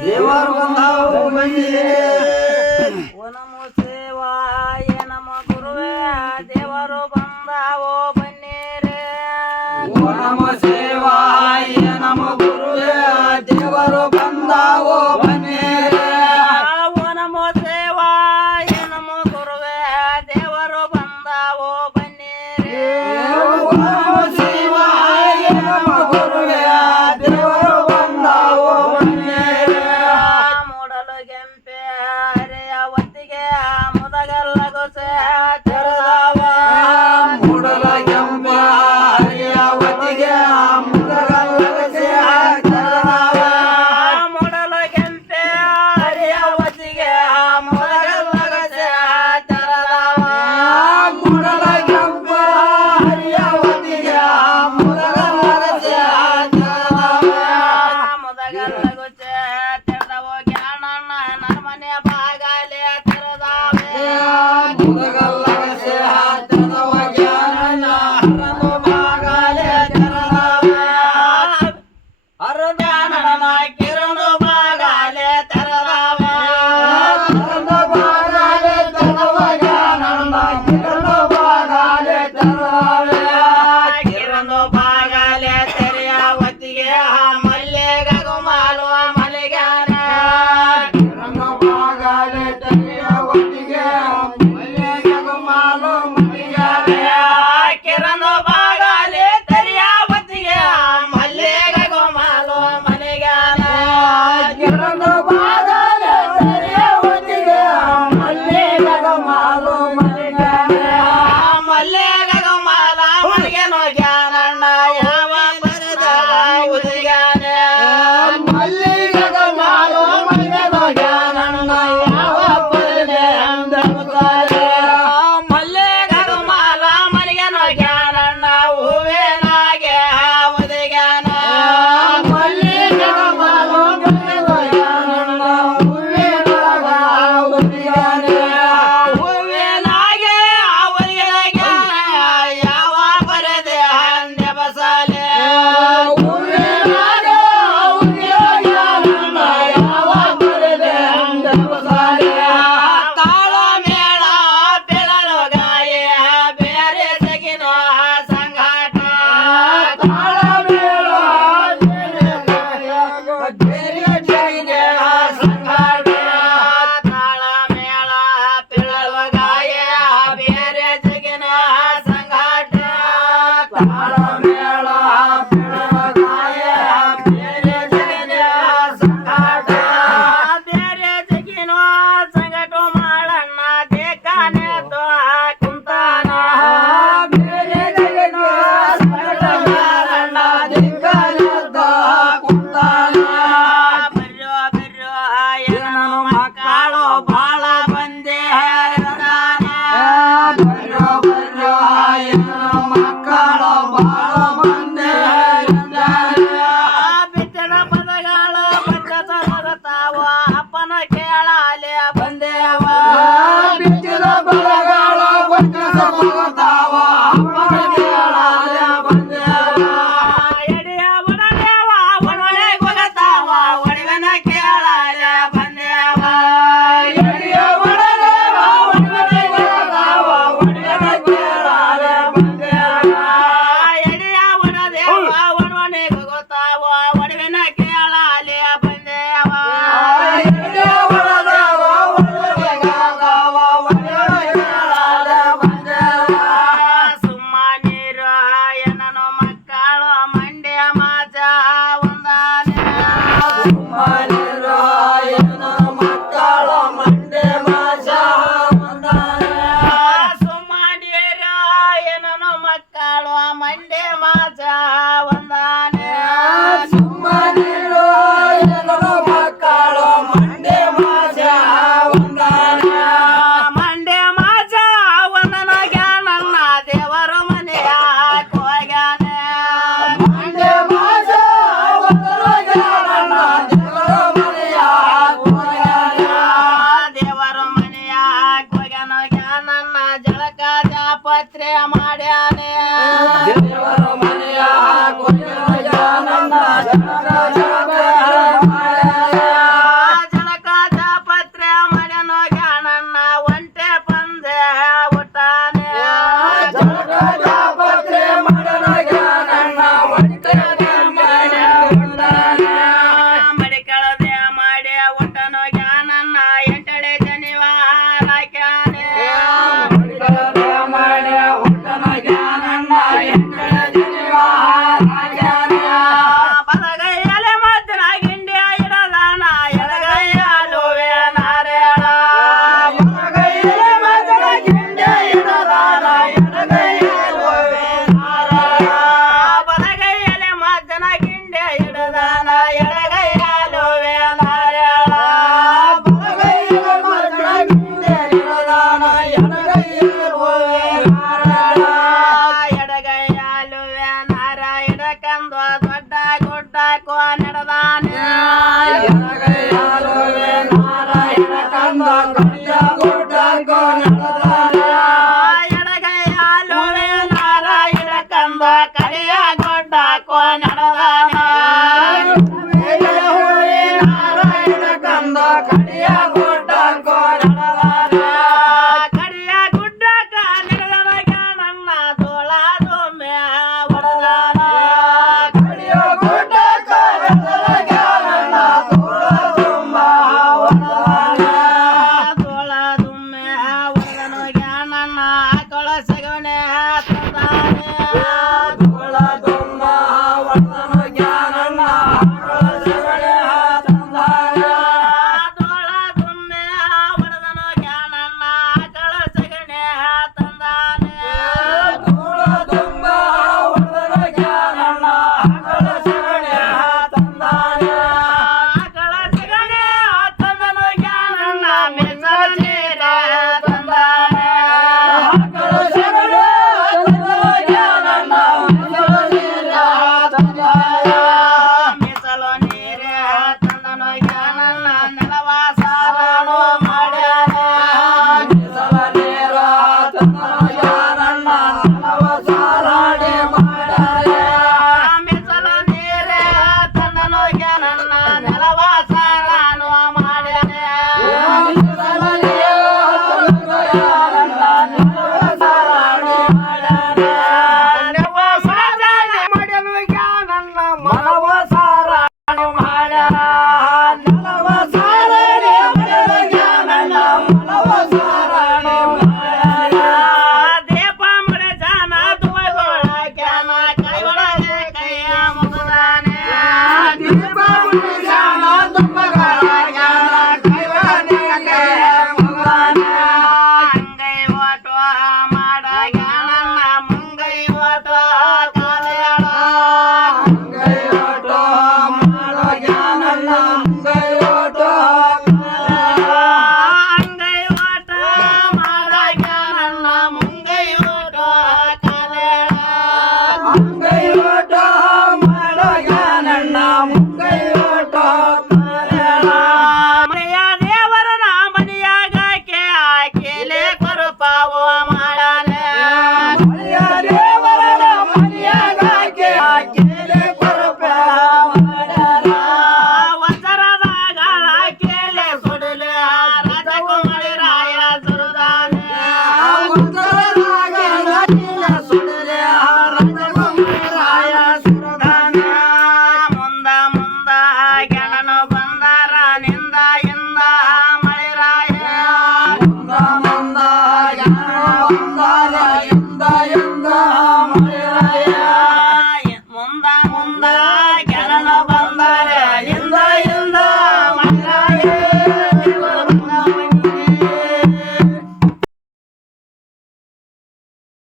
ஓ நம சேவாய நம குருவே தேவரோ parah well 咋了？palabra. काड़ो मंडे मा जावा ಕಡೆಯಾಗೊಂಡ ಕೋ ನಡದ Bye, oh guys.